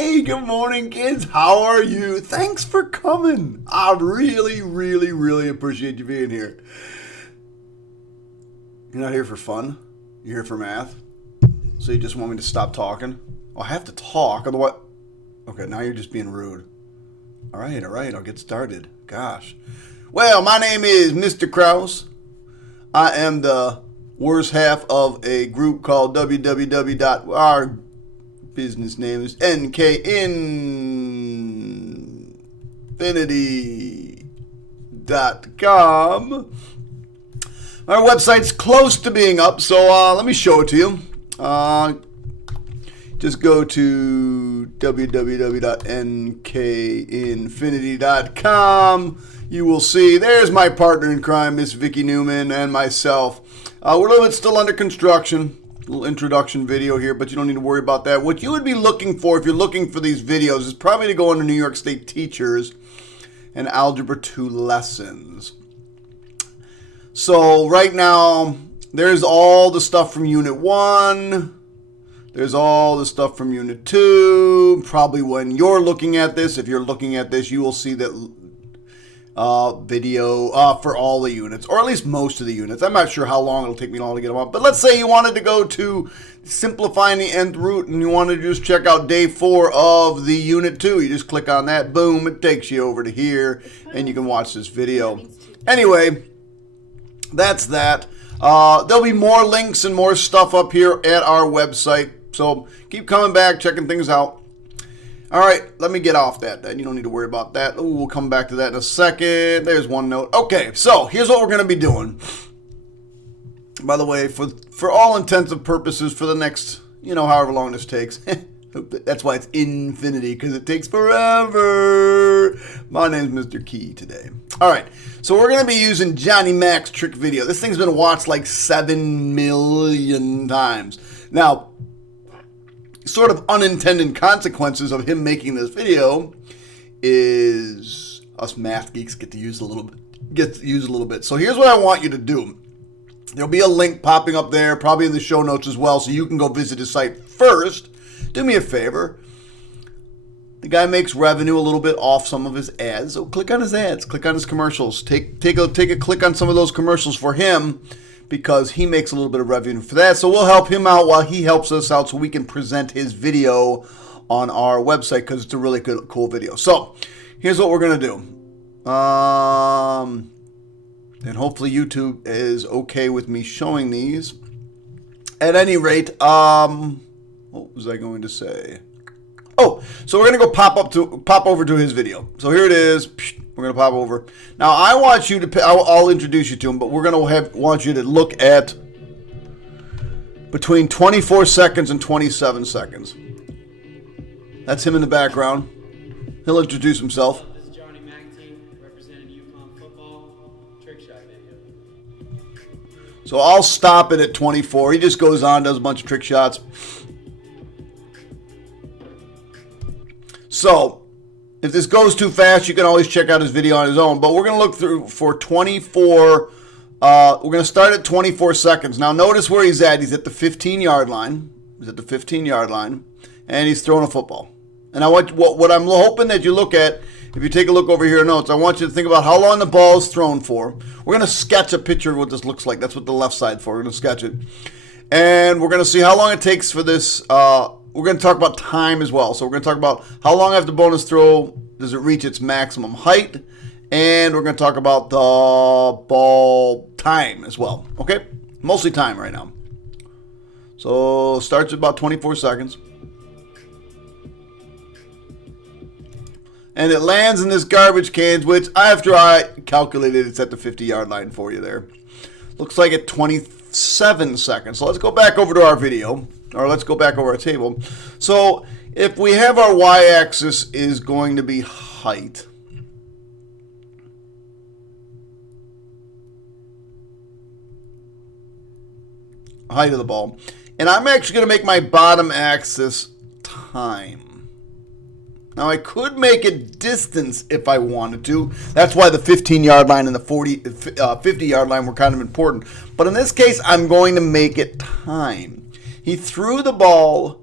Hey, good morning, kids. How are you? Thanks for coming. I really, really, really appreciate you being here. You're not here for fun. You're here for math. So you just want me to stop talking? Oh, I have to talk, otherwise... Okay, now you're just being rude. All right, I'll get started. Gosh. Well, my name is Mr. Krause. I am the worst half of a group called www. Our business name is nkinfinity.com. Our website's close to being up, so let me show it to you. Just go to www.nkinfinity.com. You will see there's my partner in crime, Miss Vicky Newman, and myself. We're a little bit still under construction. A little introduction video here, but you don't need to worry about that. What you would be looking for if you're looking for these videos is probably to go under New York State Teachers and Algebra 2 lessons. So right now, there's all the stuff from Unit 1. There's all the stuff from Unit 2. Probably when you're looking at this, if you're looking at this, you will see that video for all the units, or at least most of the units. I'm not sure how long it'll take me all to get them up. But let's say you wanted to go to simplifying the nth root and you wanted to just check out day 4 of the Unit 2. You just click on that. Boom. It takes you over to here and you can watch this video. Anyway, that's that. There'll be more links and more stuff up here at our website. So keep coming back, checking things out. All right, let me get off that. You don't need to worry about that. Ooh, we'll come back to that in a second. There's one note. Okay, so here's what we're going to be doing. By the way, for all intents and purposes, for the next, however long this takes. That's why it's infinity, because it takes forever. My name's Mr. Key today. All right, so we're going to be using Johnny Mac's trick video. This thing's been watched like 7 million times. Now, sort of unintended consequences of him making this video is us math geeks get to use a little bit. So here's what I want you to do. There'll be a link popping up there, probably in the show notes as well, so you can go visit his site first. Do me a favor. The guy makes revenue a little bit off some of his ads, so click on his ads, click on his commercials, take a click on some of those commercials for him, because he makes a little bit of revenue for that. So we'll help him out while he helps us out so we can present his video on our website, because it's a really good, cool video. So here's what we're going to do. And hopefully YouTube is okay with me showing these. At any rate, what was I going to say? Oh, so we're going to go pop over to his video. So here it is. We're going to pop over. Now, I want you to, I'll introduce you to him, but we're going to want you to look at between 24 seconds and 27 seconds. That's him in the background. He'll introduce himself. This is Johnny Mac team representing UConn football trick shot video. So I'll stop it at 24. He just goes on, does a bunch of trick shots. So, if this goes too fast, you can always check out his video on his own. But we're going to look through for 24. We're going to start at 24 seconds. Now, notice where he's at. He's at the 15-yard line. He's at the 15-yard line. And he's throwing a football. And I want what I'm hoping that you look at, if you take a look over here in notes, I want you to think about how long the ball is thrown for. We're going to sketch a picture of what this looks like. That's what the left side for. We're going to sketch it. And we're going to see how long it takes for this. We're going to talk about time as well. So we're going to talk about how long after the bonus throw does it reach its maximum height. And we're going to talk about the ball time as well. Okay? Mostly time right now. So starts at about 24 seconds. And it lands in this garbage can, which after I calculated, it's at the 50-yard line for you there. Looks like at 27 seconds. So let's go back over to our video. Or let's go back over our table. So if we have our y-axis is going to be height. Height of the ball. And I'm actually going to make my bottom axis time. Now I could make it distance if I wanted to. That's why the 15-yard line and the 50-yard line were kind of important. But in this case, I'm going to make it time. He threw the ball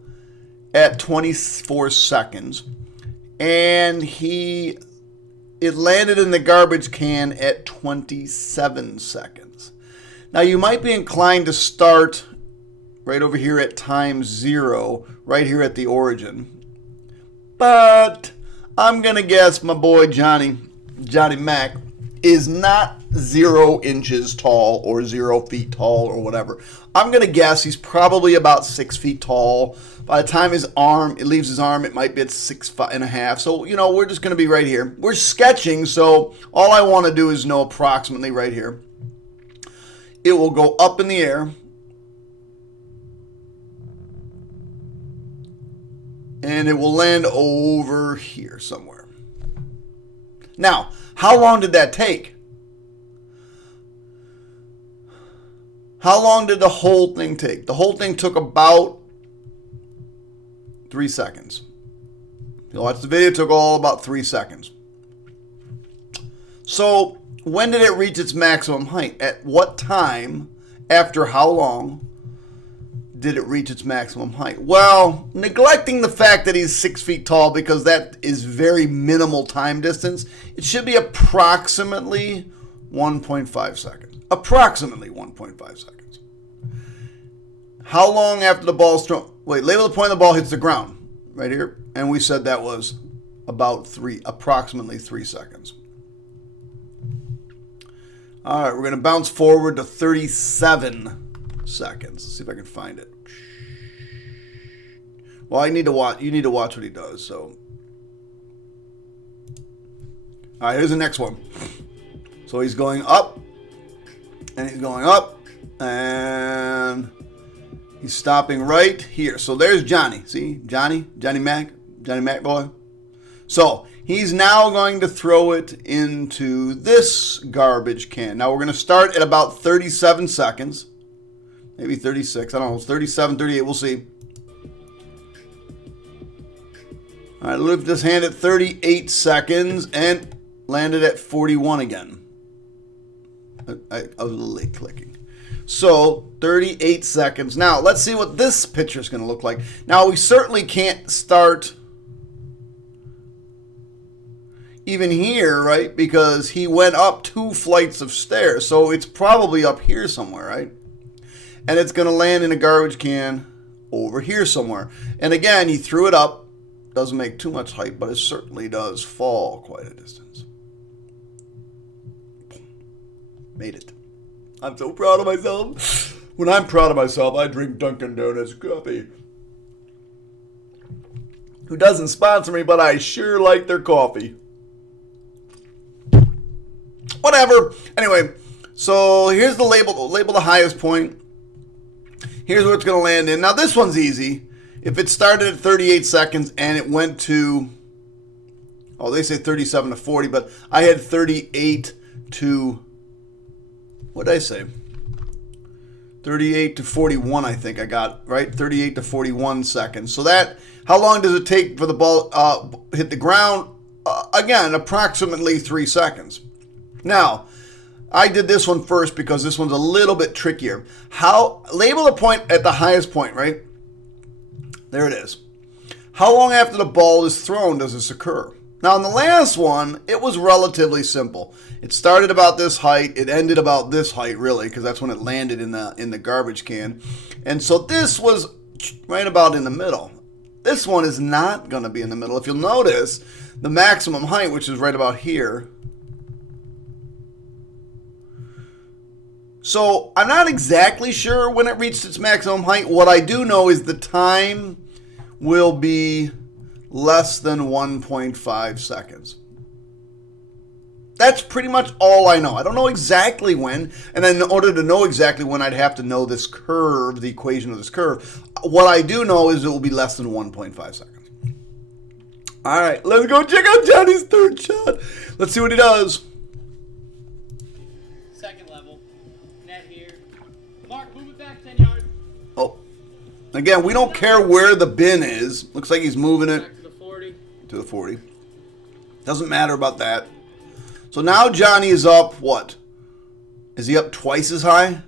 at 24 seconds. And it landed in the garbage can at 27 seconds. Now you might be inclined to start right over here at time 0, right here at the origin. But I'm going to guess my boy Johnny Mac is not 0 inches tall or 0 feet tall or whatever. I'm going to guess he's probably about 6 feet tall. By the time it leaves his arm, it might be at 6.5. So, we're just going to be right here. We're sketching, so all I want to do is know approximately right here. It will go up in the air. And it will land over here somewhere. Now, how long did that take? How long did the whole thing take? The whole thing took about 3 seconds. If you watch the video, it took all about 3 seconds. So, when did it reach its maximum height? At what time, after how long, did it reach its maximum height? Well, neglecting the fact that he's 6 feet tall, because that is very minimal time distance, it should be approximately 1.5 seconds. Approximately 1.5 seconds. How long after the ball's thrown? Wait, label the point the ball hits the ground. Right here. And we said that was about approximately 3 seconds. All right, we're going to bounce forward to 37 seconds. Let's see if I can find it. Well, you need to watch what he does. So, all right, here's the next one. So he's going up, and he's going up, and he's stopping right here. So there's Johnny. See, Johnny Mac boy. So he's now going to throw it into this garbage can. Now we're going to start at about 37 seconds. Maybe 36. I don't know. 37, 38. We'll see. All right, lift this hand at 38 seconds and landed at 41 again. I was a little late clicking. So 38 seconds. Now let's see what this picture is going to look like. Now we certainly can't start even here, right? Because he went up 2 flights of stairs. So it's probably up here somewhere, right? And it's going to land in a garbage can over here somewhere. And again, he threw it up. Doesn't make too much height, but it certainly does fall quite a distance. Made it. I'm so proud of myself. When I'm proud of myself, I drink Dunkin' Donuts coffee. Who doesn't sponsor me, but I sure like their coffee. Whatever. Anyway, so here's the label. Label the highest point. Here's where it's going to land in. Now this one's easy. If it started at 38 seconds and it went to, oh, they say 37 to 40, but I had 38 to, what did I say? 38 to 41, I think I got, right? 38 to 41 seconds. So that, how long does it take for the ball hit the ground? Again, approximately 3 seconds. Now, I did this one first because this one's a little bit trickier. Label the point at the highest point, right? There it is. How long after the ball is thrown does this occur? Now, in the last one, it was relatively simple. It started about this height. It ended about this height, really, because that's when it landed in the garbage can. And so this was right about in the middle. This one is not going to be in the middle. If you'll notice, the maximum height, which is right about here. So I'm not exactly sure when it reached its maximum height. What I do know is the time will be less than 1.5 seconds. That's pretty much all I know. I don't know exactly when, and in order to know exactly when, I'd have to know this curve, the equation of this curve. What I do know is it will be less than 1.5 seconds. All right, let's go check out Johnny's third shot. Let's see what he does. Second level. Net here. Mark, move it back 10 yards. Oh. Again, we don't care where the bin is. Looks like he's moving it Back to the 40. to the 40. Doesn't matter about that. So now Johnny is up, what? Is he up twice as high?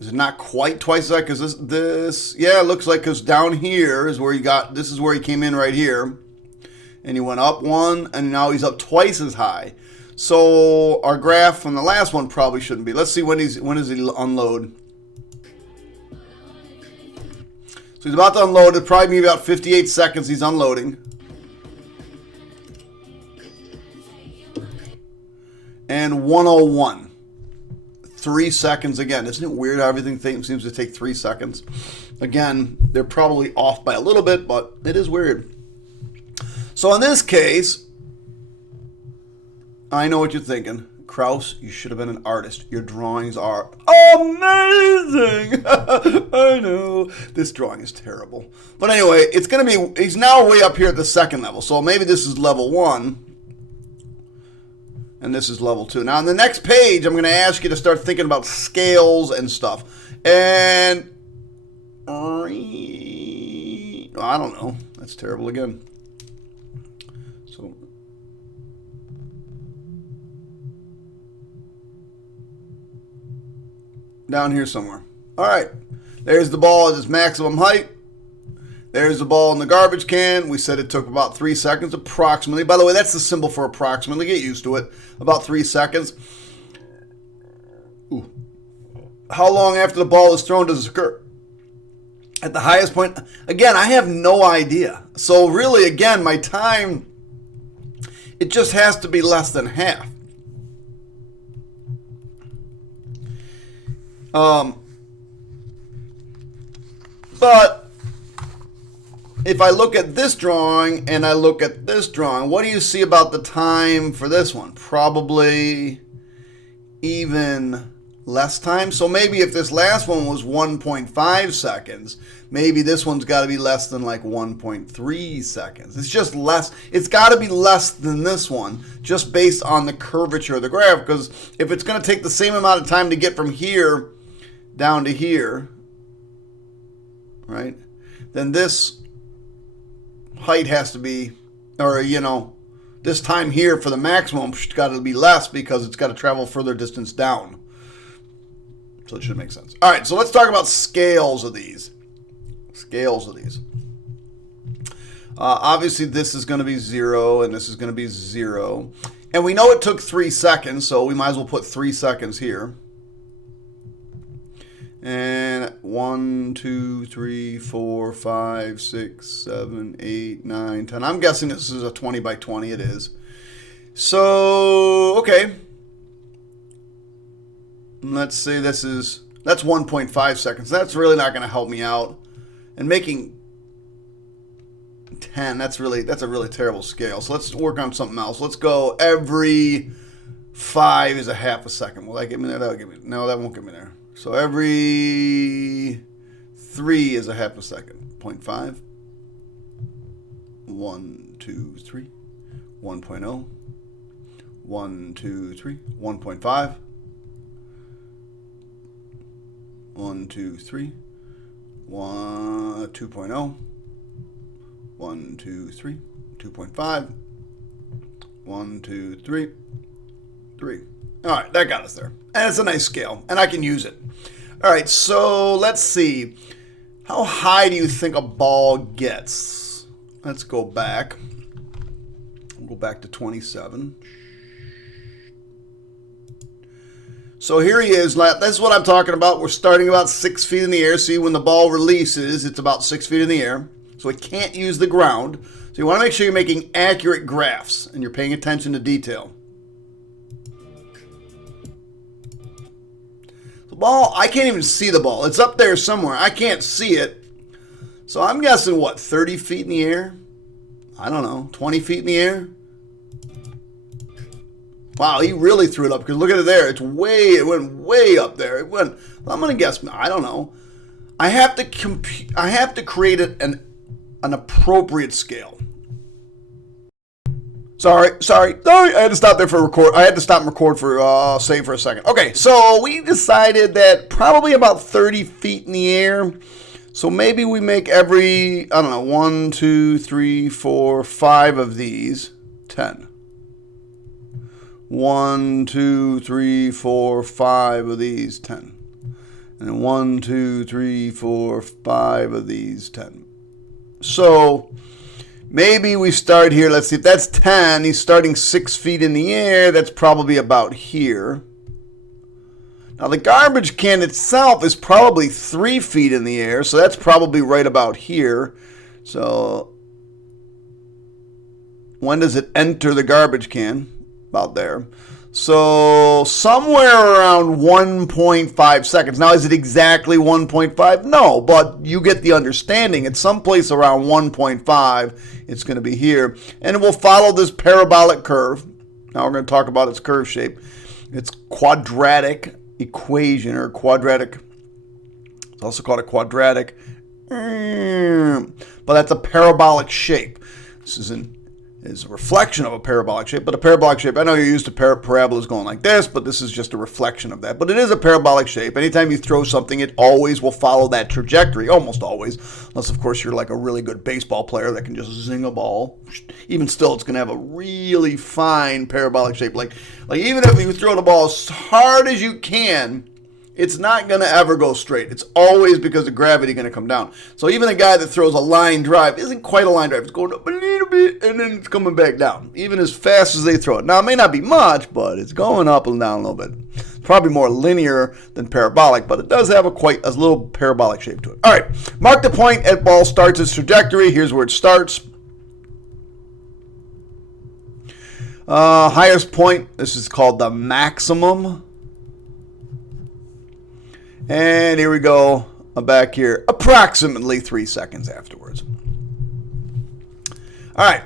Is it not quite twice as high? Because this, yeah, it looks like, because down here is where he got, this is where he came in right here. And he went up one, and now he's up twice as high. So our graph from the last one probably shouldn't be. Let's see when does he unload. So he's about to unload. It'll probably be about 58 seconds he's unloading. And 101. 3 seconds again. Isn't it weird how everything seems to take 3 seconds? Again, they're probably off by a little bit, but it is weird. So in this case, I know what you're thinking. Krause, you should have been an artist. Your drawings are amazing. I know. This drawing is terrible. But anyway, it's going to be, he's now way up here at the second level. So maybe this is level 1. And this is level 2. Now, on the next page, I'm going to ask you to start thinking about scales and stuff. And I don't know. That's terrible again. So down here somewhere. All right. There's the ball at its maximum height. There's the ball in the garbage can. We said it took about 3 seconds approximately. By the way, that's the symbol for approximately. Get used to it. About 3 seconds. Ooh. How long after the ball is thrown does this occur? At the highest point? Again, I have no idea. So really, again, my time, it just has to be less than half. But if I look at this drawing and I look at this drawing, what do you see about the time for this one? Probably even less time. So maybe if this last one was 1.5 seconds, maybe this one's got to be less than like 1.3 seconds. It's just less. It's got to be less than this one just based on the curvature of the graph, because if it's going to take the same amount of time to get from here down to here, right, then this height has to be, or this time here for the maximum got to be less because it's got to travel further distance down. So it should make sense. All right, so let's talk about scales of these. Obviously, this is going to be 0, and this is going to be 0. And we know it took 3 seconds, so we might as well put 3 seconds here. And 1, 2, 3, 4, 5, 6, 7, 8, 9, 10. I'm guessing this is a 20 by 20. It is. So, okay. Let's say that's 1.5 seconds. That's really not going to help me out. And making 10, that's a really terrible scale. So let's work on something else. Let's go every 5 is a half a second. Will that get me there? That'll get me. No, that won't get me there. So every 3 is a half a second. 0.5. 1, 2, 3. 1.0. 1, 2, 3. 1.5. 1, 2, 3. 2.0. 1, 2, 3. 2.5. 1, 2, 3. 3. All right, that got us there. And it's a nice scale, and I can use it. All right, so let's see. How high do you think a ball gets? Let's go back. We'll go back to 27. So here he is. That's what I'm talking about. We're starting about 6 feet in the air. See, when the ball releases, it's about 6 feet in the air. So it can't use the ground. So you want to make sure you're making accurate graphs and you're paying attention to detail. The ball, I can't even see the ball. It's up there somewhere. I can't see it. So I'm guessing, what, 30 feet in the air? I don't know, 20 feet in the air? Wow, he really threw it up, because look at it there. It went way up there. I'm going to guess, I don't know. I have to create an appropriate scale. Sorry. I had to stop there for record. I had to stop and record for save for a second. Okay, so we decided that probably about 30 feet in the air. So maybe we make every, I don't know, 1, 2, 3, 4, 5 of these 10. 1, 2, 3, 4, 5 of these 10. And then 1, 2, 3, 4, 5 of these 10. So maybe we start here. Let's see, if that's 10, he's starting 6 feet in the air. That's probably about here. Now the garbage can itself is probably 3 feet in the air, so that's probably right about here. So when does it enter the garbage can? About there. So somewhere around 1.5 seconds. Now, is it exactly 1.5? No, but you get the understanding. It's someplace around 1.5. It's going to be here. And it will follow this parabolic curve. Now we're going to talk about its curve shape. It's quadratic equation, or quadratic. It's also called a quadratic. But that's a parabolic shape. This is a reflection of a parabolic shape, but a parabolic shape, I know you're used to parabolas going like this, but this is just a reflection of that. But it is a parabolic shape. Anytime you throw something, it always will follow that trajectory, almost always, unless, of course, you're like a really good baseball player that can just zing a ball. Even still, it's going to have a really fine parabolic shape. Like even if you throw the ball as hard as you can, it's not going to ever go straight. It's always, because of gravity, going to come down. So even a guy that throws a line drive isn't quite a line drive. It's going up a little bit, and then it's coming back down, even as fast as they throw it. Now, it may not be much, but it's going up and down a little bit. It's probably more linear than parabolic, but it does have a little parabolic shape to it. All right, mark the point at ball starts its trajectory. Here's where it starts. Highest point, this is called the maximum. And here we go, back here, approximately 3 seconds afterwards. All right,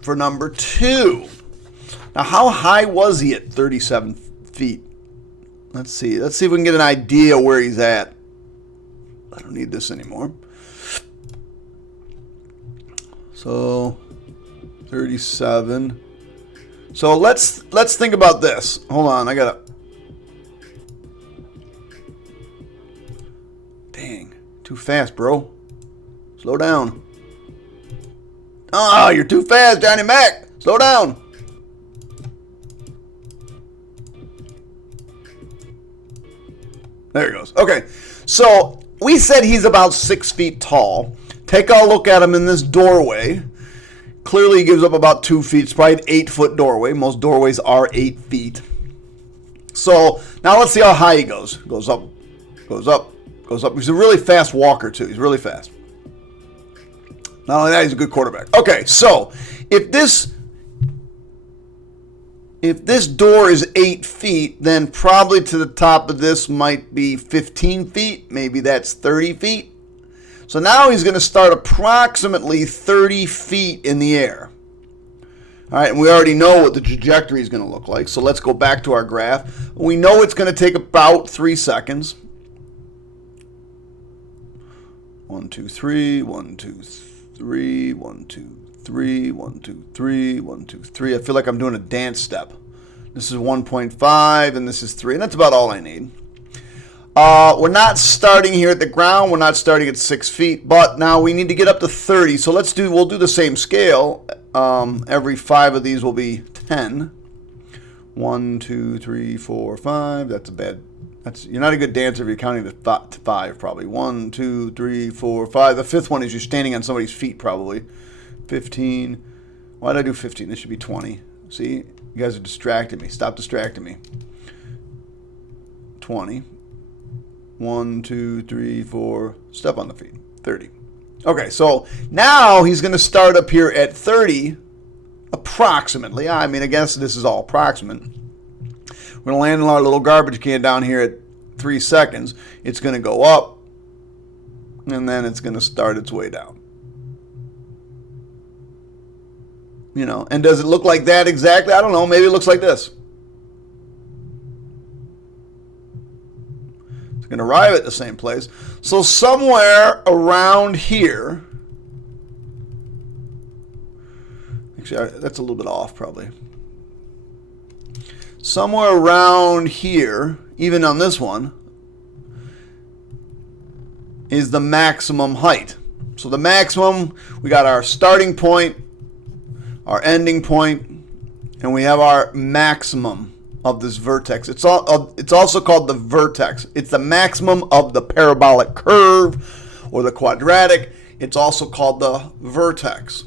for number 2. Now, how high was he at 37 feet? Let's see if we can get an idea where he's at. I don't need this anymore. So, 37. So let's think about this. Hold on, I gotta. Dang, too fast, bro. Slow down. Oh, you're too fast, Johnny Mac. Slow down. There he goes. Okay, so we said he's about 6 feet tall. Take a look at him in this doorway. Clearly, he gives up about 2 feet. It's probably an 8-foot doorway. Most doorways are 8 feet. So now let's see how high he goes. Goes up, goes up. Goes up. He's a really fast walker, too. He's really fast. Not only that, he's a good quarterback. Okay, so if this door is 8 feet, then probably to the top of this might be 15 feet. Maybe that's 30 feet. So now he's going to start approximately 30 feet in the air. All right, and we already know what the trajectory is going to look like. So let's go back to our graph. We know it's going to take about 3 seconds. 1, 2, 3, 1, 2, 3, 1, 2, 3, 1, 2, 3, 1, 2, 3. I feel like I'm doing a dance step. This is 1.5 and this is 3, and that's about all I need. We're not starting here at the ground. We're not starting at 6 feet, but now we need to get up to 30. So we'll do the same scale. Every 5 of these will be 10. 1, 2, 3, 4, 5. You're not a good dancer if you're counting to 5, probably. 1, 2, 3, 4, 5. The 5th one is you're standing on somebody's feet, probably. 15. Why did I do 15? This should be 20. See? You guys are distracting me. Stop distracting me. 20. 1, 2, 3, 4. Step on the feet. 30. Okay, so now he's going to start up here at 30, approximately. I mean, I guess this is all approximate. We're going to land in our little garbage can down here at 3 seconds. It's going to go up, and then it's going to start its way down. You know, and does it look like that exactly? I don't know. Maybe it looks like this. It's going to arrive at the same place. So somewhere around here, actually, that's a little bit off probably. Somewhere around here, even on this one, is the maximum height. So the maximum, we got our starting point, our ending point, and we have our maximum of this vertex. It's also called the vertex. It's the maximum of the parabolic curve or the quadratic. It's also called the vertex.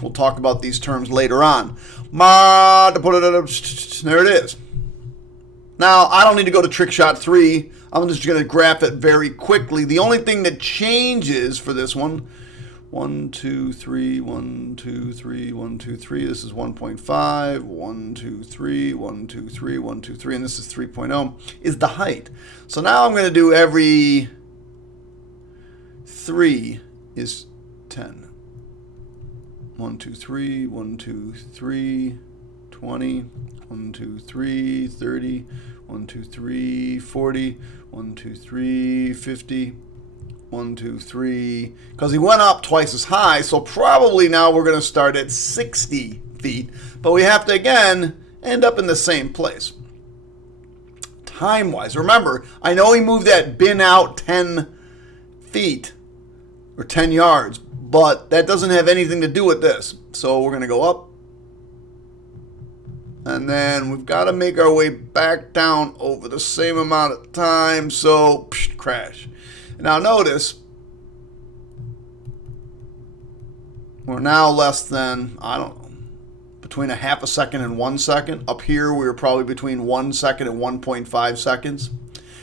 We'll talk about these terms later on. There it is. Now, I don't need to go to trick shot 3. I'm just going to graph it very quickly. The only thing that changes for this one, 1, 2, 3, 1, 2, 3, 1, 2, 3. This is 1.5, 1, 2, 3, 1, 2, 3, 1, 2, 3, and this is 3.0, is the height. So now I'm going to do every 3 is 10. 1, 2, 3, 1, 2, 3, 20, 1, 2, 3, 30, 1, 2, 3, 40, 1, 2, 3, 50, 1, 2, 3, because he went up twice as high, so probably now we're going to start at 60 feet, but we have to, again, end up in the same place. Time-wise, remember, I know he moved that bin out 10 feet, or 10 yards, but that doesn't have anything to do with this. So we're going to go up, and then we've got to make our way back down over the same amount of time, so crash. Now notice, we're now less than, I don't know, between a half a second and 1 second. Up here, we were probably between 1 second and 1.5 seconds.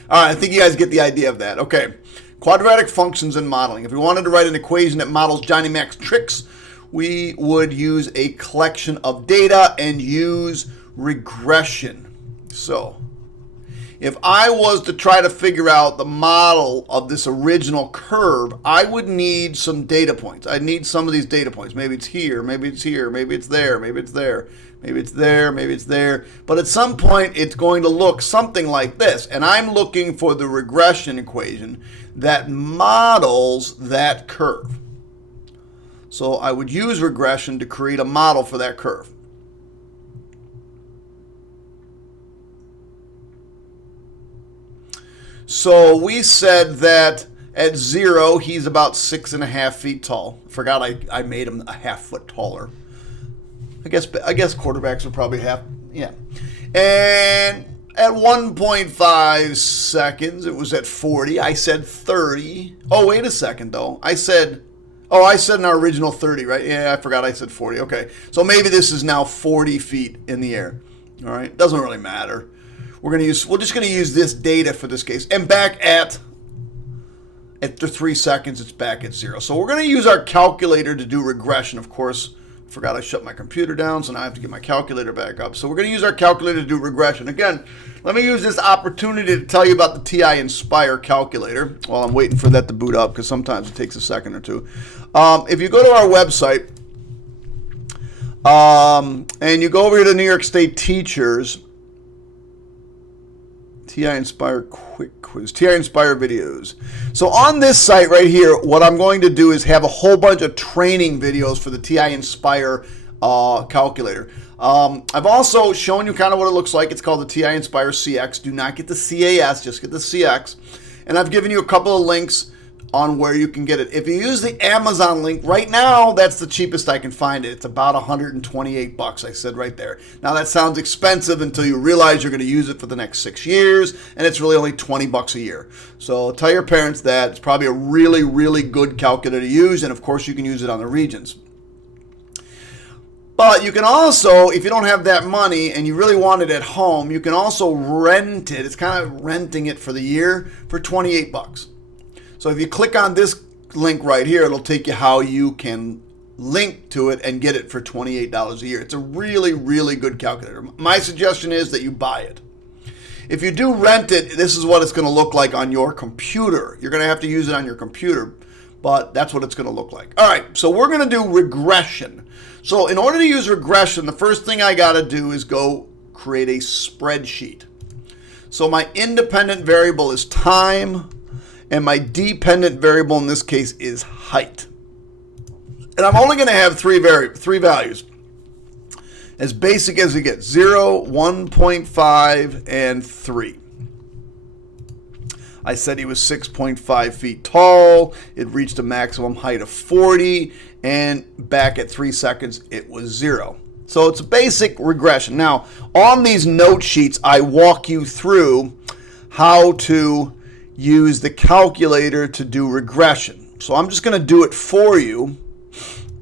All right, I think you guys get the idea of that. Okay, quadratic functions and modeling. If we wanted to write an equation that models Johnny Mac's tricks, we would use a collection of data and use regression. So, if I was to try to figure out the model of this original curve, I would need some data points. I'd need some of these data points. Maybe it's here, maybe it's here, maybe it's there, maybe it's there, maybe it's there, maybe it's there. But at some point, it's going to look something like this. And I'm looking for the regression equation that models that curve. So I would use regression to create a model for that curve. So we said that at 0, he's about 6.5 feet tall. Forgot I made him a half foot taller. I guess quarterbacks are probably half, yeah. And at 1.5 seconds, it was at 40. I said 30. Oh, wait a second, though. I said in our original 30, right? Yeah, I forgot I said 40. Okay, so maybe this is now 40 feet in the air. All right, doesn't really matter. We're just going to use this data for this case. And back at after 3 seconds, it's back at 0. So we're going to use our calculator to do regression. Of course, I forgot I shut my computer down, so now I have to get my calculator back up. So we're going to use our calculator to do regression. Again, let me use this opportunity to tell you about the TI Inspire calculator while I'm waiting for that to boot up, because sometimes it takes a second or two. If you go to our website and you go over here to New York State Teachers, TI Inspire quick quiz, TI Inspire videos. So on this site right here, what I'm going to do is have a whole bunch of training videos for the TI Inspire calculator. I've also shown you kind of what it looks like. It's called the TI Inspire CX. Do not get the CAS, just get the CX. And I've given you a couple of links on where you can get it. If you use the Amazon link, right now, that's the cheapest I can find it. It's about $128, I said right there. Now, that sounds expensive until you realize you're going to use it for the next 6 years, and it's really only $20 a year. So tell your parents that. It's probably a really, really good calculator to use, and of course, you can use it on the Regents. But you can also, if you don't have that money and you really want it at home, you can also rent it. It's kind of renting it for the year for $28. So if you click on this link right here, it'll take you how you can link to it and get it for $28 a year. It's a really, really good calculator. My suggestion is that you buy it. If you do rent it, this is what it's going to look like on your computer. You're going to have to use it on your computer, but that's what it's going to look like. All right, so we're going to do regression. So in order to use regression, the first thing I got to do is go create a spreadsheet. So my independent variable is time, and my dependent variable in this case is height. And I'm only going to have three values. As basic as it gets, 0, 1.5, and 3. I said he was 6.5 feet tall. It reached a maximum height of 40. And back at 3 seconds, it was 0. So it's a basic regression. Now, on these note sheets, I walk you through how to use the calculator to do regression. So I'm just going to do it for you,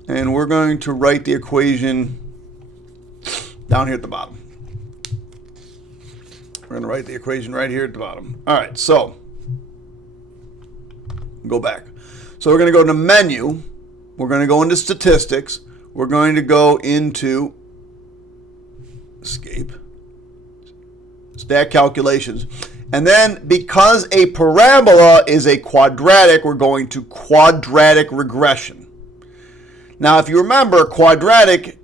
and we're going to write the equation down here at the bottom. We're going to write the equation right here at the bottom. All right, so go back. So we're going to go to menu. We're going to go into statistics. We're going to go into escape, stat calculations. And then because a parabola is a quadratic, we're going to quadratic regression. Now, if you remember, quadratic,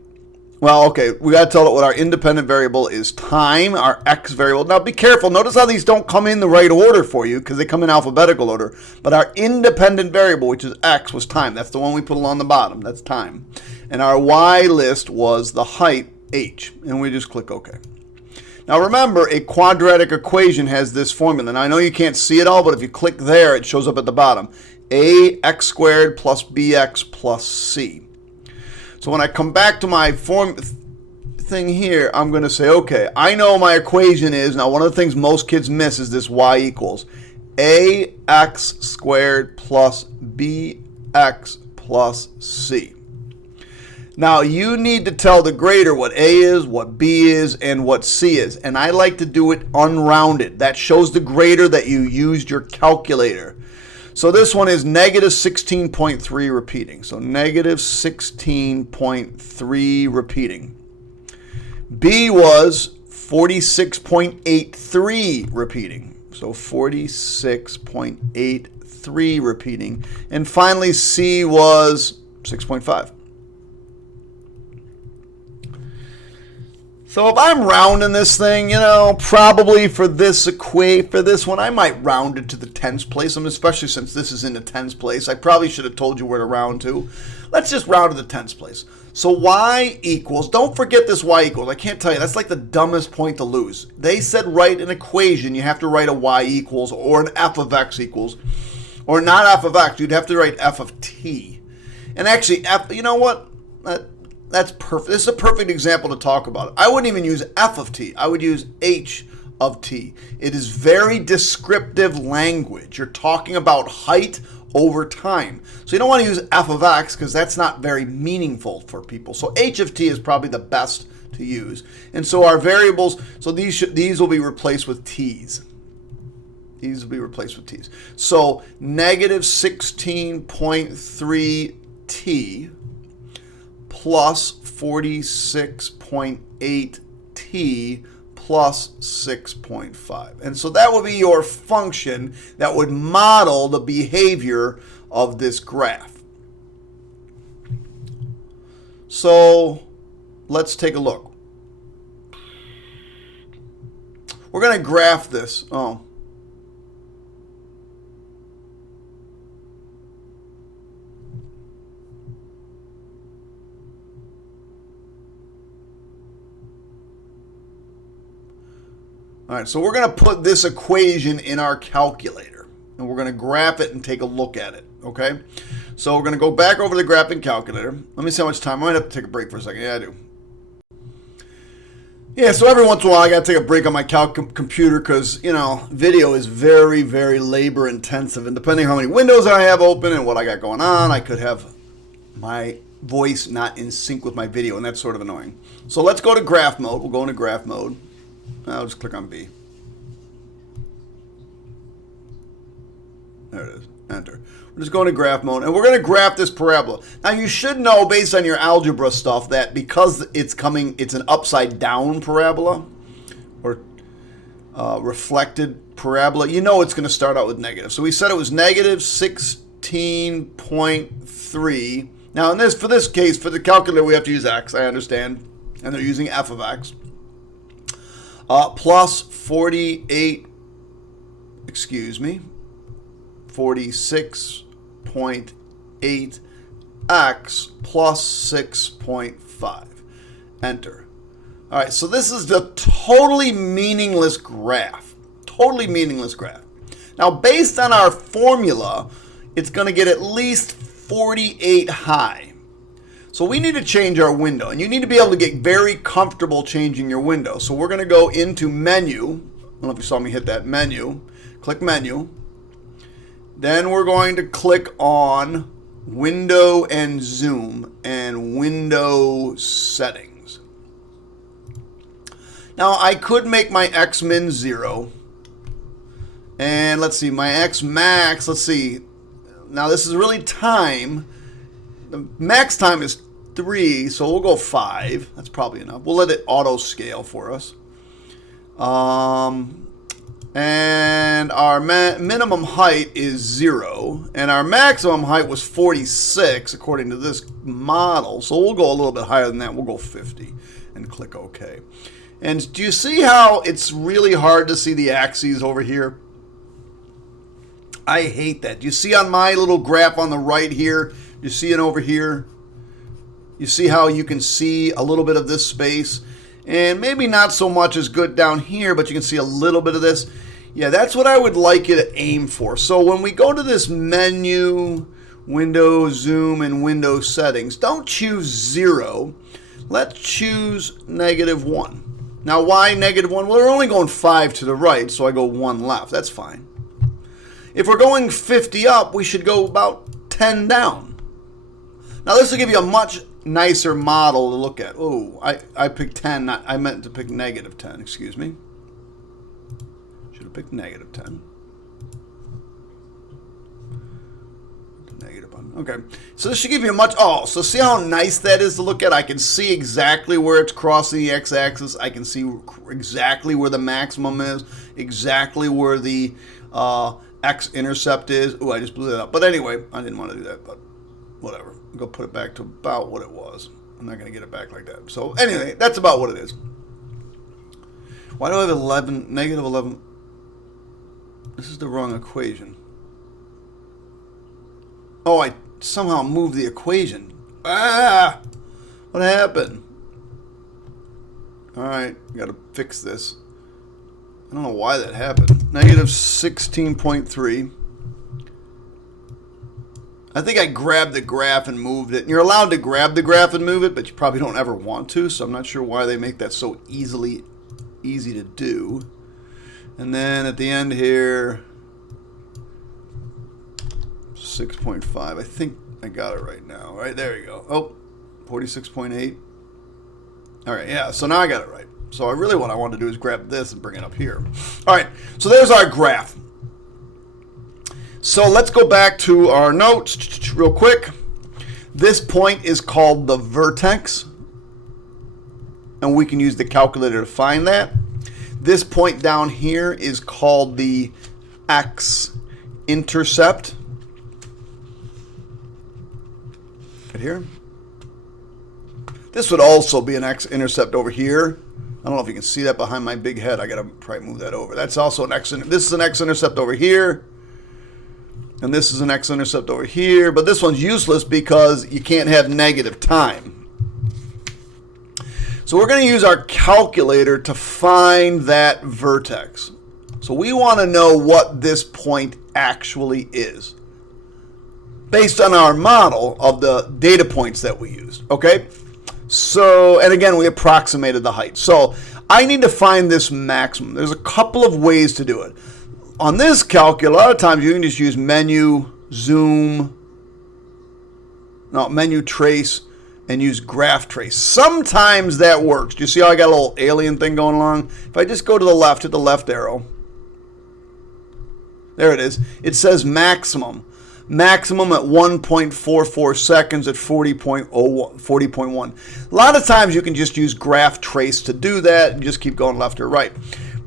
well, okay, we got to tell it what our independent variable is time, our x variable. Now, be careful. Notice how these don't come in the right order for you because they come in alphabetical order. But our independent variable, which is x, was time. That's the one we put along the bottom. That's time. And our y list was the height, h. And we just click OK. Now, remember, a quadratic equation has this formula. Now, I know you can't see it all, but if you click there, it shows up at the bottom. Ax squared plus bx plus c. So when I come back to my thing here, I'm going to say, okay, I know my equation is, now one of the things most kids miss is this y equals ax squared plus bx plus c. Now you need to tell the grader what a is, what b is, and what c is. And I like to do it unrounded. That shows the grader that you used your calculator. So this one is negative 16.3 repeating. So negative 16.3 repeating. B was 46.83 repeating. So 46.83 repeating. And finally, C was 6.5. So if I'm rounding this thing, probably for this one, I might round it to the tens place. Especially since this is in the tens place. I probably should have told you where to round to. Let's just round to the tens place. So y equals, don't forget this y equals. I can't tell you, that's like the dumbest point to lose. They said write an equation. You have to write a y equals or an f of x equals. Or not f of x, you'd have to write f of t. And actually, you know what? That's perfect. This is a perfect example to talk about. I wouldn't even use f of t. I would use h of t. It is very descriptive language. You're talking about height over time. So you don't want to use f of x because that's not very meaningful for people. So h of t is probably the best to use. And so our variables, so these will be replaced with t's. These will be replaced with t's. So negative 16.3 t plus 46.8 t plus 6.5. And so that would be your function that would model the behavior of this graph. So let's take a look. We're going to graph this. All right, so we're going to put this equation in our calculator, and we're going to graph it and take a look at it, okay? So we're going to go back over the graphing calculator. Let me see how much time. I might have to take a break for a second. Yeah, I do. Yeah, so every once in a while I got to take a break on my computer because, video is very, very labor intensive. And depending on how many windows I have open and what I got going on, I could have my voice not in sync with my video, and that's sort of annoying. So let's go to graph mode. We'll go into graph mode. I'll just click on B. There it is. Enter. We're just going to graph mode, and we're going to graph this parabola. Now, you should know, based on your algebra stuff, that because it's an upside down parabola, or reflected parabola, it's going to start out with negative. So we said it was negative 16.3. Now, for this case, for the calculator, we have to use x, I understand, and they're using f of x. Plus 46.8x plus 6.5. Enter. All right, so this is the totally meaningless graph. Totally meaningless graph. Now, based on our formula, it's going to get at least 48 high. So we need to change our window, and you need to be able to get very comfortable changing your window. So we're going to go into menu. I don't know if you saw me hit that menu. Click menu. Then we're going to click on window and zoom and window settings. Now I could make my X min 0. And let's see, my X max, let's see. Now this is really time. The max time is 3, so we'll go 5. That's probably enough. We'll let it auto scale for us. And our minimum height is 0. And our maximum height was 46, according to this model. So we'll go a little bit higher than that. We'll go 50 and click OK. And do you see how it's really hard to see the axes over here? I hate that. You see on my little graph on the right here, you see it over here? You see how you can see a little bit of this space? And maybe not so much as good down here, but you can see a little bit of this. Yeah, that's what I would like you to aim for. So when we go to this menu, window, zoom, and window settings, don't choose 0. Let's choose -1. Now, why -1? Well, we're only going 5 to the right, so I go 1 left. That's fine. If we're going 50 up, we should go about 10 down. Now, this will give you a much nicer model to look at. Oh, I picked 10. I meant to pick -10. Excuse me. Should have picked -10. Okay. So this should give you a much... Oh, so see how nice that is to look at? I can see exactly where it's crossing the x-axis. I can see exactly where the maximum is. Exactly where the x-intercept is. Oh, I just blew that up. But anyway, I didn't want to do that. But whatever. I'm going to put it back to about what it was. I'm not going to get it back like that. So anyway, that's about what it is. Why do I have -11? This is the wrong equation. Oh, I somehow moved the equation. Ah! What happened? All right, got to fix this. I don't know why that happened. -16.3. I think I grabbed the graph and moved it. And you're allowed to grab the graph and move it, but you probably don't ever want to, so I'm not sure why they make that so easy to do. And then at the end here, 6.5. I think I got it right now. Right, there you go. Oh, 46.8. All right, yeah, so now I got it right. So what I want to do is grab this and bring it up here. All right, so there's our graph. So let's go back to our notes real quick. This point is called the vertex, and we can use the calculator to find that. This point down here is called the x-intercept. Right here. This would also be an x-intercept over here. I don't know if you can see that behind my big head. I gotta probably move that over. That's also an this is an x-intercept over here. And this is an x-intercept over here. But this one's useless because you can't have negative time. So we're going to use our calculator to find that vertex. So we want to know what this point actually is, based on our model of the data points that we used, okay? So, and again, we approximated the height. So I need to find this maximum. There's a couple of ways to do it. On this calculator, a lot of times you can just use menu, zoom, menu trace, and use graph trace. Sometimes that works. Do you see how I got a little alien thing going along? If I just go to the left, hit the left arrow. There it is. It says maximum. Maximum at 1.44 seconds at 40.1. A lot of times you can just use graph trace to do that and just keep going left or right.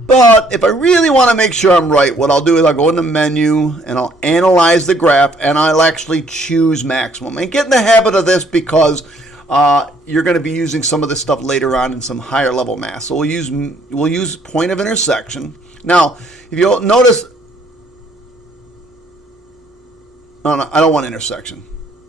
But if I really want to make sure I'm right, what I'll do is I'll go into menu and I'll analyze the graph and I'll actually choose maximum. And get in the habit of this because you're going to be using some of this stuff later on in some higher level math. So we'll use point of intersection. Now, if you'll notice, no, I don't want intersection.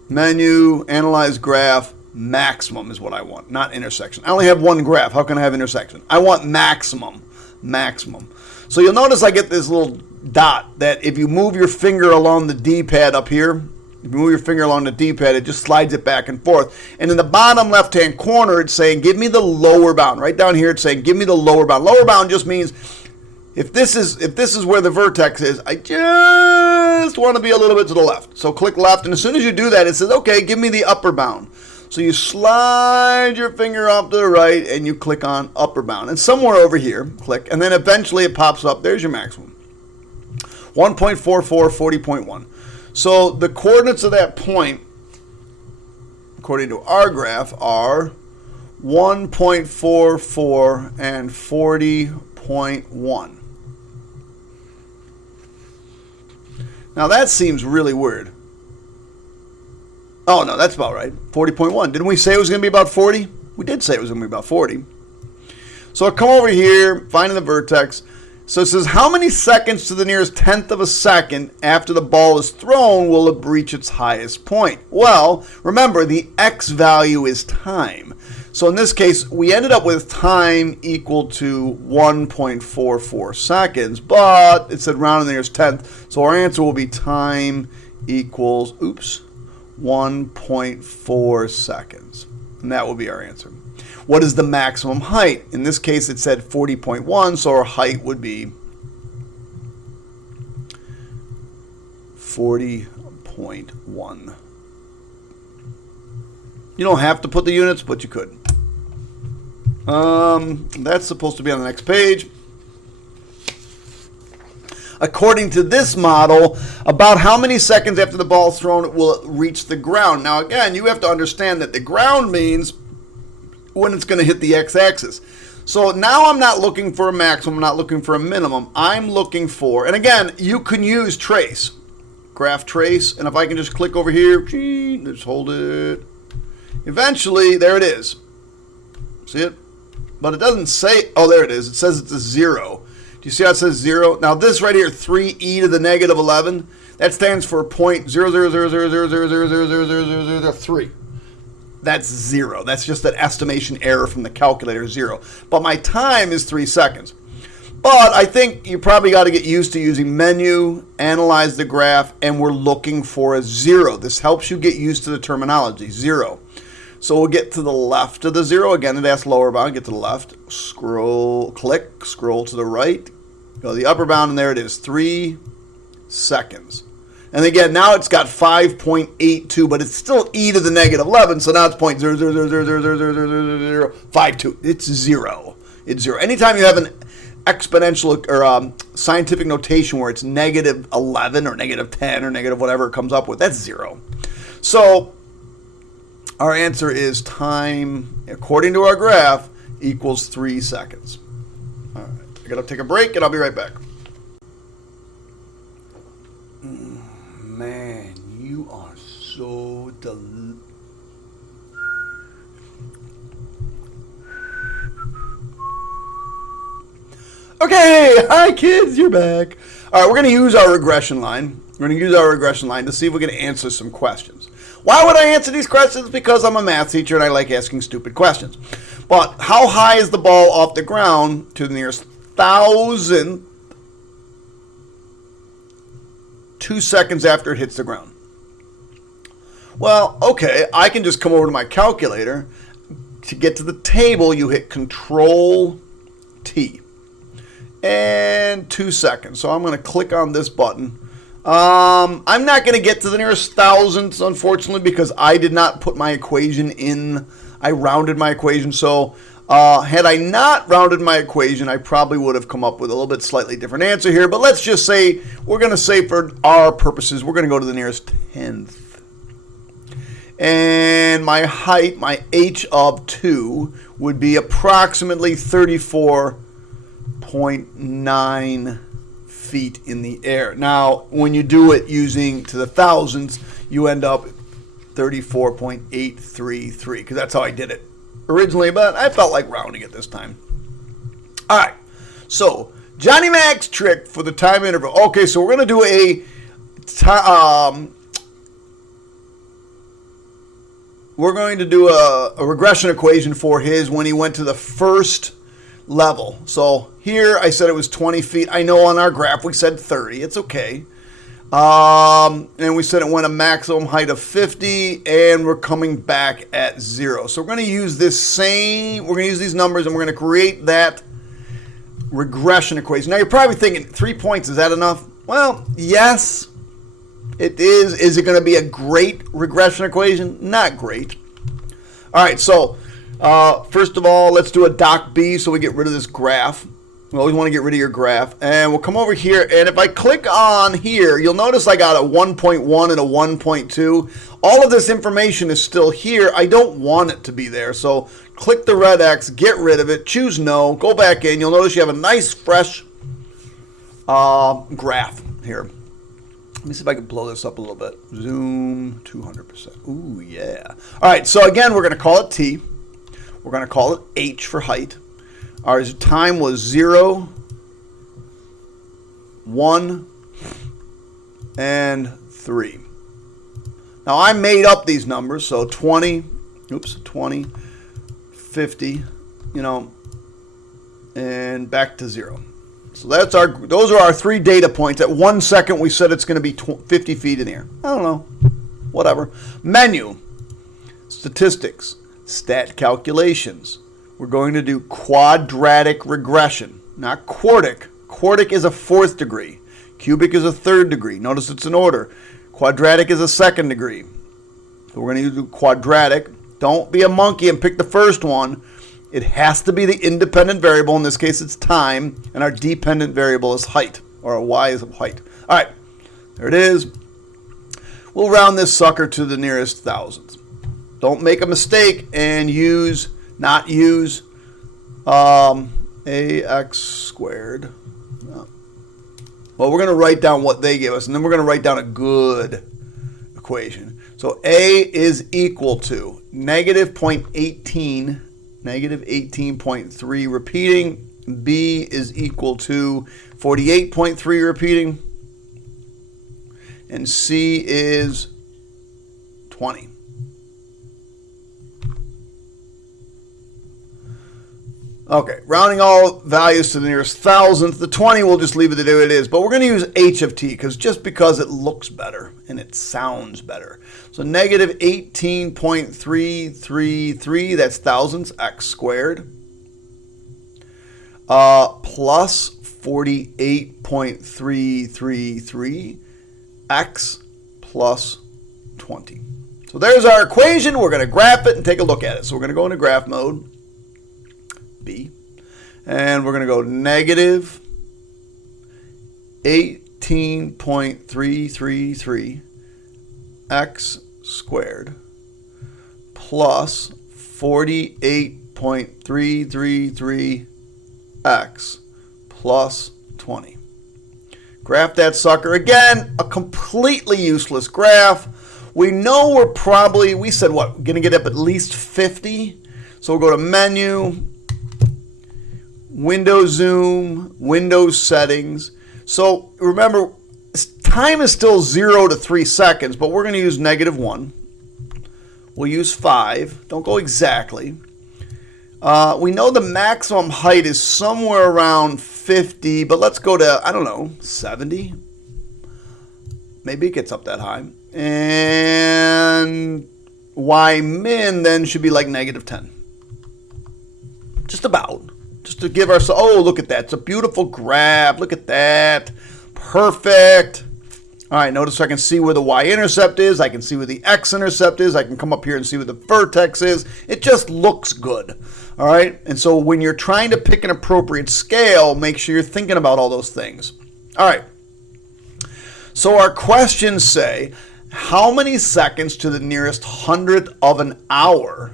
Menu, analyze graph, maximum is what I want, not intersection. I only have one graph. How can I have intersection? I want maximum. Maximum. So you'll notice I get this little dot that if you move your finger along the D-pad up here, If you move your finger along the D-pad, it just slides it back and forth. And in the bottom left-hand corner, it's saying, give me the lower bound. Right down here, it's saying, give me the lower bound. Lower bound just means if this is where the vertex is, I just want to be a little bit to the left. So click left, and as soon as you do that, it says, okay, give me the upper bound. So you slide your finger off to the right, and you click on upper bound. And somewhere over here, click, and then eventually it pops up. There's your maximum. 1.44, 40.1. So the coordinates of that point, according to our graph, are 1.44 and 40.1. Now that seems really weird. Oh, no, that's about right. 40.1. Didn't we say it was going to be about 40? We did say it was going to be about 40. So I come over here, finding the vertex. So it says, how many seconds to the nearest tenth of a second after the ball is thrown will it reach its highest point? Well, remember, the x value is time. So in this case, we ended up with time equal to 1.44 seconds, but it said round to the nearest tenth. So our answer will be time equals, 1.4 seconds. And that will be our answer. What is the maximum height? In this case, it said 40.1, so our height would be 40.1. You don't have to put the units, but you could. That's supposed to be on the next page. According to this model, about how many seconds after the ball is thrown will it reach the ground? Now, again, you have to understand that the ground means when it's going to hit the x-axis. So now I'm not looking for a maximum, I'm not looking for a minimum. I'm looking for, and again, you can use trace, graph trace, and if I can just click over here, just hold it. Eventually, there it is. See it? But it doesn't say, oh, there it is. It says it's a 0. Do you see how it says 0? Now this right here, 3e to the negative 11, that stands for 0.00000000003. That's 0. That's just an estimation error from the calculator, 0. But my time is 3 seconds. But I think you probably got to get used to using menu, analyze the graph, and we're looking for a 0. This helps you get used to the terminology, 0. So we'll get to the left of the 0. Again, it asks lower bound. Get to the left. Scroll, click, scroll to the right. Go to the upper bound, and there it is, 3 seconds. And again, now it's got 5.82, but it's still e to the negative 11, so now it's 0.000000052. It's 0. It's 0. Anytime you have an exponential or scientific notation where it's negative 11 or negative 10 or negative whatever it comes up with, that's 0. So our answer is time, according to our graph, equals 3 seconds. All right, I got to take a break, and I'll be right back. Man, you are so Okay, hi kids, you're back. All right, we're going to use our regression line. We're going to use our regression line to see if we can answer some questions. Why would I answer these questions? Because I'm a math teacher and I like asking stupid questions. But how high is the ball off the ground to the nearest 1,000th 2 seconds after it hits the ground? Well, okay, I can just come over to my calculator. To get to the table, you hit Control T. And 2 seconds. So I'm going to click on this button. I'm not going to get to the nearest thousandths, unfortunately, because I did not put my equation in. I rounded my equation. So had I not rounded my equation, I probably would have come up with a little bit slightly different answer here. But let's just say, we're going to say for our purposes, we're going to go to the nearest tenth. And my height, my h of 2, would be approximately 34.9 feet in the air. Now, when you do it using to the thousands, you end up 34.833, because that's how I did it originally, but I felt like rounding it this time. All right, so Johnny Mac's trick for the time interval. Okay, so we're going to do a regression equation for his when he went to the first level. So here I said it was 20 feet. I know on our graph we said 30. It's okay. And we said it went a maximum height of 50, and we're coming back at 0. So we're going to use we're going to use these numbers, and we're going to create that regression equation. Now you're probably thinking, 3 points, is that enough? Well, yes, it is. Is it going to be a great regression equation? Not great. All right, so first of all, let's do a doc B so we get rid of this graph. We always want to get rid of your graph. And we'll come over here, and if I click on here, you'll notice I got a 1.1 and a 1.2. All of this information is still here. I don't want it to be there. So click the red X, get rid of it, choose no, go back in. You'll notice you have a nice fresh graph here. Let me see if I can blow this up a little bit. Zoom 200%. Ooh, yeah. All right, so again, we're going to call it T. We're going to call it H for height. Our time was 0, 1, and 3. Now I made up these numbers, so 20, 50, and back to 0. So those are our 3 data points. At 1 second, we said it's going to be 50 feet in the air. I don't know, whatever. Menu, statistics, stat calculations. We're going to do quadratic regression, not quartic. Quartic is a 4th degree. Cubic is a 3rd degree. Notice it's in order. Quadratic is a 2nd degree. So we're going to do quadratic. Don't be a monkey and pick the first one. It has to be the independent variable. In this case, it's time. And our dependent variable is height, or a y is height. All right, there it is. We'll round this sucker to the nearest thousands. Don't make a mistake and not use ax squared. No. Well, we're going to write down what they give us, and then we're going to write down a good equation. So a is equal to negative 0.18, negative 18.3 repeating. B is equal to 48.3 repeating. And C is 20. Okay, rounding all values to the nearest thousandth. The 20, we'll just leave it the way it is. But we're going to use h of t just because it looks better and it sounds better. So negative 18.333, that's thousandths, x squared. Plus 48.333, x plus 20. So there's our equation. We're going to graph it and take a look at it. So we're going to go into graph mode. B, and we're going to go negative 18.333 x squared plus 48.333 x plus 20. Graph that sucker. Again, a completely useless graph. We know we said what? Going to get up at least 50. So we'll go to menu, Windows zoom, Windows settings. So remember, time is still 0 to 3 seconds, but we're going to use negative 1. We'll use 5. Don't go exactly. We know the maximum height is somewhere around 50, but let's go to, I don't know, 70. Maybe it gets up that high. And Y min then should be like negative 10. Just about. Just to give ourselves, oh, look at that. It's a beautiful graph. Look at that. Perfect. All right, notice I can see where the y-intercept is. I can see where the x-intercept is. I can come up here and see where the vertex is. It just looks good. All right, and so when you're trying to pick an appropriate scale, make sure you're thinking about all those things. All right, so our questions say, how many seconds to the nearest hundredth of an hour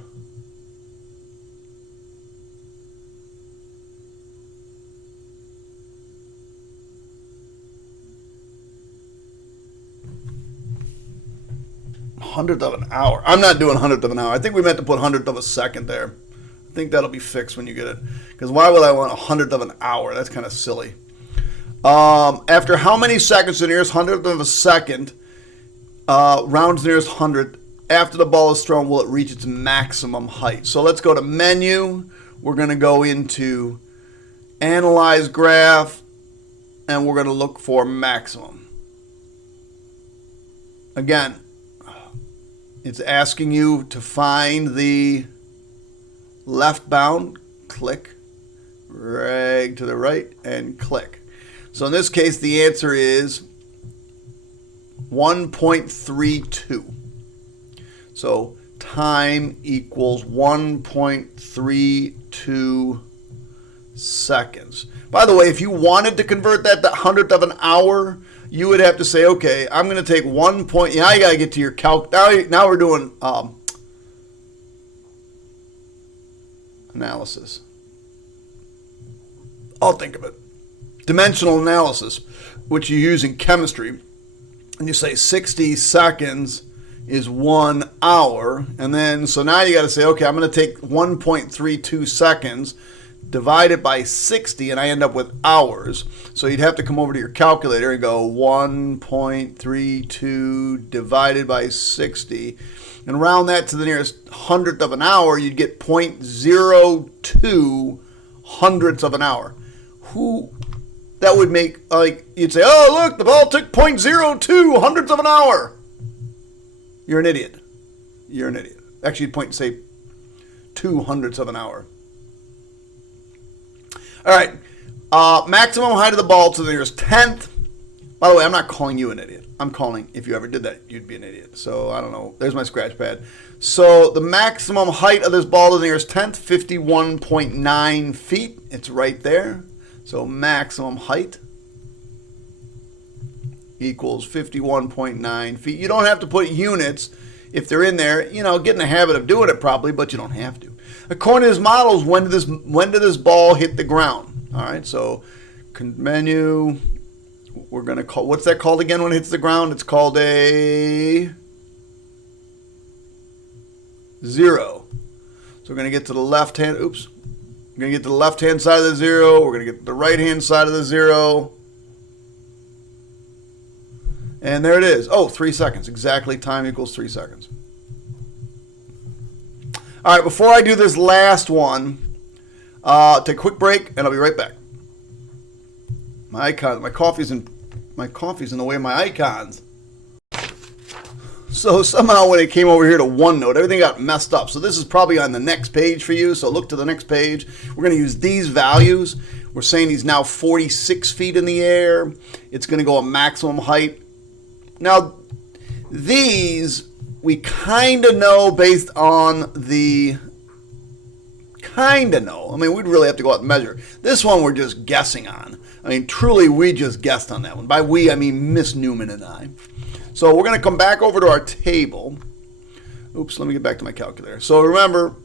hundredth of an hour. I'm not doing hundredth of an hour. I think we meant to put hundredth of a second there. I think that'll be fixed when you get it. Because why would I want a hundredth of an hour? That's kind of silly. After how many seconds to the nearest hundredth of a second, rounds nearest hundredth, after the ball is thrown, will it reach its maximum height? So let's go to menu. We're going to go into analyze graph, and we're going to look for maximum. again, it's asking you to find the left bound, click, drag to the right, and click. So in this case, the answer is 1.32. So time equals 1.32 seconds. By the way, if you wanted to convert that to hundredth of an hour, you would have to say, okay, I'm going to take 1 point. Now you got to get to your calc. Now we're doing analysis. I'll think of it. Dimensional analysis, which you use in chemistry. And you say 60 seconds is 1 hour. And then, so now you got to say, okay, I'm going to take 1.32 seconds, divide it by 60, and I end up with hours. So you'd have to come over to your calculator and go 1.32 divided by 60. And round that to the nearest hundredth of an hour, you'd get 0.02 hundredths of an hour. That would make, like, you'd say, oh, look, the ball took 0.02 hundredths of an hour. You're an idiot. You're an idiot. Actually, you'd say 2 hundredths of an hour. All right. Maximum height of the ball to the nearest tenth. By the way, I'm not calling you an idiot. I'm calling, if you ever did that, you'd be an idiot. So, I don't know. There's my scratch pad. So, the maximum height of this ball to the nearest tenth, 51.9 feet. It's right there. So, maximum height equals 51.9 feet. You don't have to put units if they're in there. You know, get in the habit of doing it properly, but you don't have to. According to his models, when did this ball hit the ground? All right, so menu, we're going to call, what's that called again when it hits the ground? It's called a zero. So we're going to get to the left hand, oops. We're going to get to the left-hand side of the zero. We're going to get to the right-hand side of the zero. And there it is. Oh, 3 seconds. Exactly. Time equals 3 seconds. All right, before I do this last one, take a quick break, and I'll be right back. My coffee's in the way of my icons. So somehow when it came over here to OneNote, everything got messed up. So this is probably on the next page for you. So look to the next page. We're going to use these values. We're saying he's now 46 feet in the air. It's going to go a maximum height. Now, these we kind of know based on the kind of know. I mean, we'd really have to go out and measure. This one we're just guessing on. I mean, truly, we just guessed on that one. By we, I mean Miss Newman and I. So we're going to come back over to our table. Oops, let me get back to my calculator. So remember,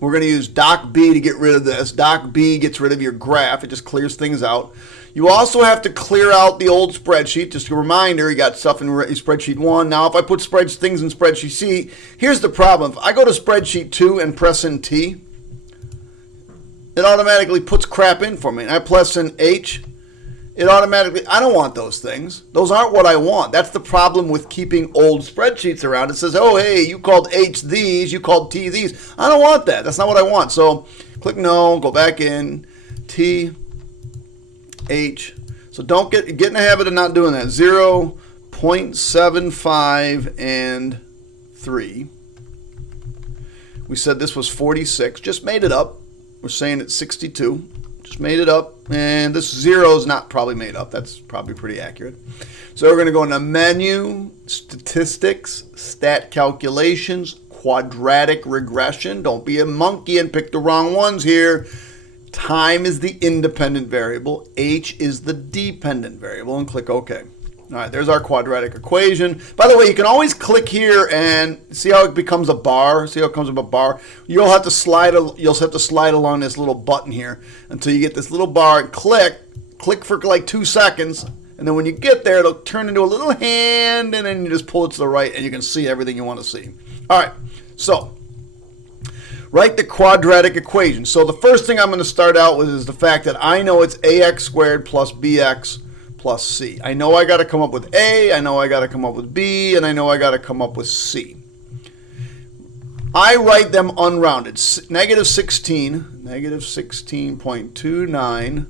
we're going to use Doc B to get rid of this. Doc B gets rid of your graph. It just clears things out. You also have to clear out the old spreadsheet. Just a reminder, you got stuff in spreadsheet 1. Now, if I put things in spreadsheet C, here's the problem. If I go to spreadsheet 2 and press in T, it automatically puts crap in for me. And I press in H, it automatically, I don't want those things. Those aren't what I want. That's the problem with keeping old spreadsheets around. It says, oh, hey, you called H these, you called T these. I don't want that. That's not what I want. So click no, go back in, T, H. So don't get in the habit of not doing that. 0.75 and 3. We said this was 46. Just made it up. We're saying it's 62. Just made it up. And this 0 is not probably made up. That's probably pretty accurate. So we're going to go into menu, statistics, stat calculations, quadratic regression. Don't be a monkey and pick the wrong ones here. Time is the independent variable. H is the dependent variable. And click OK. All right, there's our quadratic equation. By the way, you can always click here and see how it becomes a bar. See how it comes up a bar? You'll have to slide along this little button here until you get this little bar and click for like 2 seconds. And then when you get there, it'll turn into a little hand, and then you just pull it to the right, and you can see everything you want to see. All right, so write the quadratic equation. So the first thing I'm going to start out with is the fact that I know it's ax squared plus bx plus c. I know I got to come up with a, I know I got to come up with b, and I know I got to come up with c. I write them unrounded. Negative 16.29,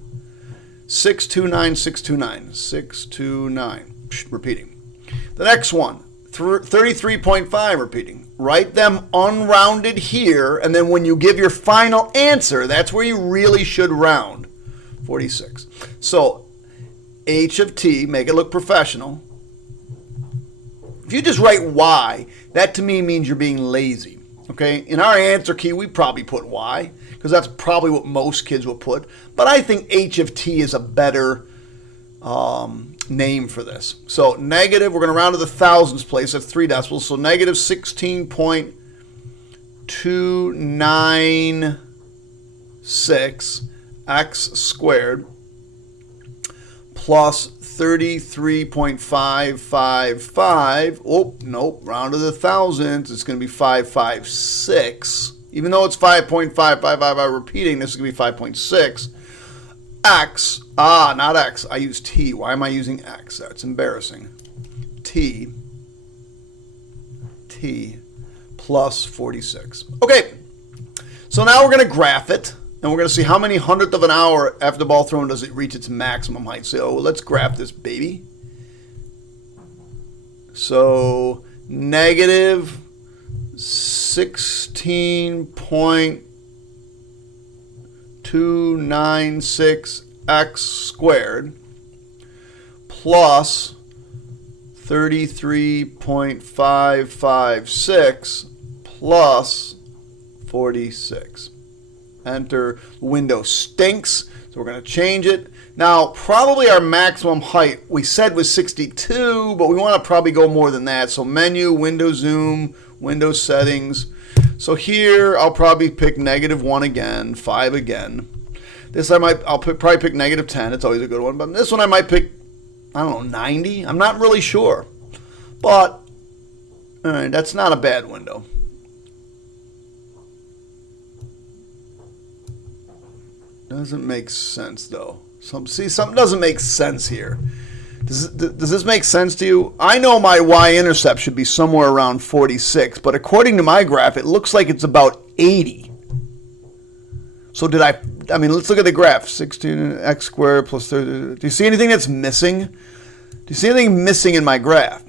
629. Repeating. Repeating. The next one, 33.5 repeating. Write them unrounded here, and then when you give your final answer, that's where you really should round. 46. So h of t, make it look professional. If you just write y, that to me means you're being lazy. Okay, in our answer key, we probably put y, because that's probably what most kids will put. But I think h of t is a better name for this. So negative, we're going to round to the thousands place. That's 3 decimals. So negative 16.296 x squared plus 33.555. Oh, nope. Round to the thousands. It's going to be 556. Even though it's 5.555 repeating, this is going to be 5.6. X, not X. I use T. Why am I using X? That's embarrassing. T plus 46. Okay, so now we're going to graph it, and we're going to see how many hundredth of an hour after the ball thrown does it reach its maximum height. So let's graph this baby. So negative 16.296 x squared plus 33.556 plus 46. Enter. Window stinks, so we're going to change it. Now, probably our maximum height we said was 62, but we want to probably go more than that. So menu, window zoom, window settings. So here I'll probably pick -1 again, 5 again. This I'll probably pick -10. It's always a good one. But this one I might pick, I don't know, 90. I'm not really sure. But all right, that's not a bad window. Doesn't make sense though. Something doesn't make sense here. Does this make sense to you? I know my y-intercept should be somewhere around 46, but according to my graph, it looks like it's about 80. So I mean, let's look at the graph. 16x squared plus 30. Do you see anything that's missing? Do you see anything missing in my graph?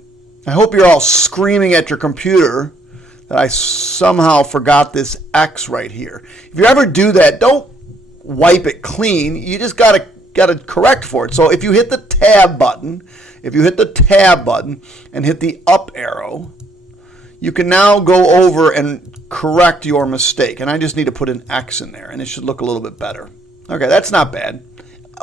I hope you're all screaming at your computer that I somehow forgot this x right here. If you ever do that, don't wipe it clean. You just got to correct for it. So if you hit the tab button, and hit the up arrow, you can now go over and correct your mistake. And I just need to put an X in there, and it should look a little bit better. Okay, that's not bad.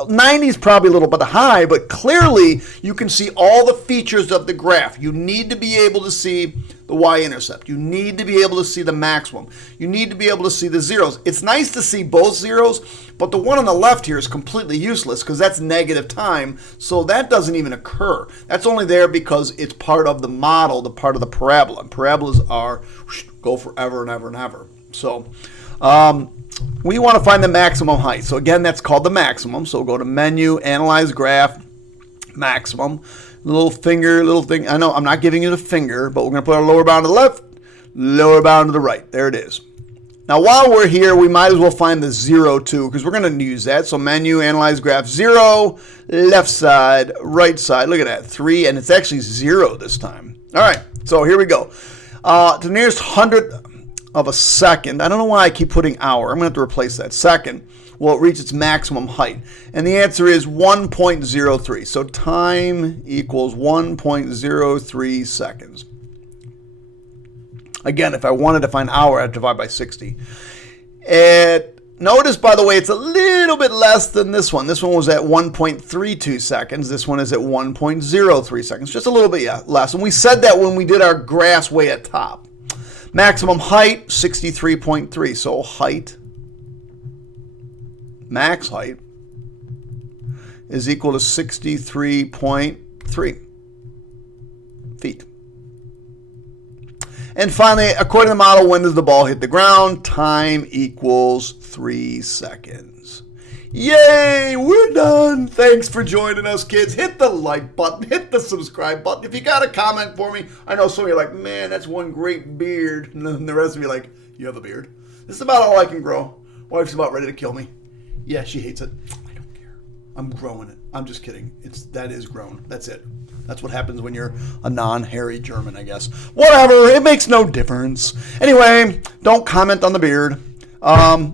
90 is probably a little bit high, but clearly you can see all the features of the graph. You need to be able to see the y-intercept. You need to be able to see the maximum. You need to be able to see the zeros. It's nice to see both zeros, but the one on the left here is completely useless because that's negative time, so that doesn't even occur. That's only there because it's part of the model, the part of the parabola. And parabolas go forever and ever and ever. So we want to find the maximum height. So again, that's called the maximum. So we'll go to menu, analyze graph, maximum. Little thing. I know I'm not giving you the finger, but we're going to put our lower bound to the left, lower bound to the right. There it is. Now, while we're here, we might as well find the 0 too, because we're going to use that. So menu, analyze graph, 0, left side, right side. Look at that, 3, and it's actually 0 this time. All right, so here we go. To the nearest hundredth of a second. I don't know why I keep putting hour. I'm going to have to replace that. Second will reach its maximum height. And the answer is 1.03. So time equals 1.03 seconds. Again, if I wanted to find hour, I'd divide by 60. Notice, by the way, it's a little bit less than this one. This one was at 1.32 seconds. This one is at 1.03 seconds. Just a little bit less. And we said that when we did our graphs way at top. Maximum height, 63.3. So height, max height, is equal to 63.3 feet. And finally, according to the model, when does the ball hit the ground? Time equals 3 seconds. Yay, we're done. Thanks for joining us, kids. Hit the like button. Hit the subscribe button. If you got a comment for me, I know some of you are like, man, that's one great beard. And then the rest of you are like, you have a beard? This is about all I can grow. Wife's about ready to kill me. Yeah, she hates it. I don't care. I'm growing it. I'm just kidding. That is grown. That's it. That's what happens when you're a non-hairy German, I guess. Whatever. It makes no difference. Anyway, don't comment on the beard. Bye.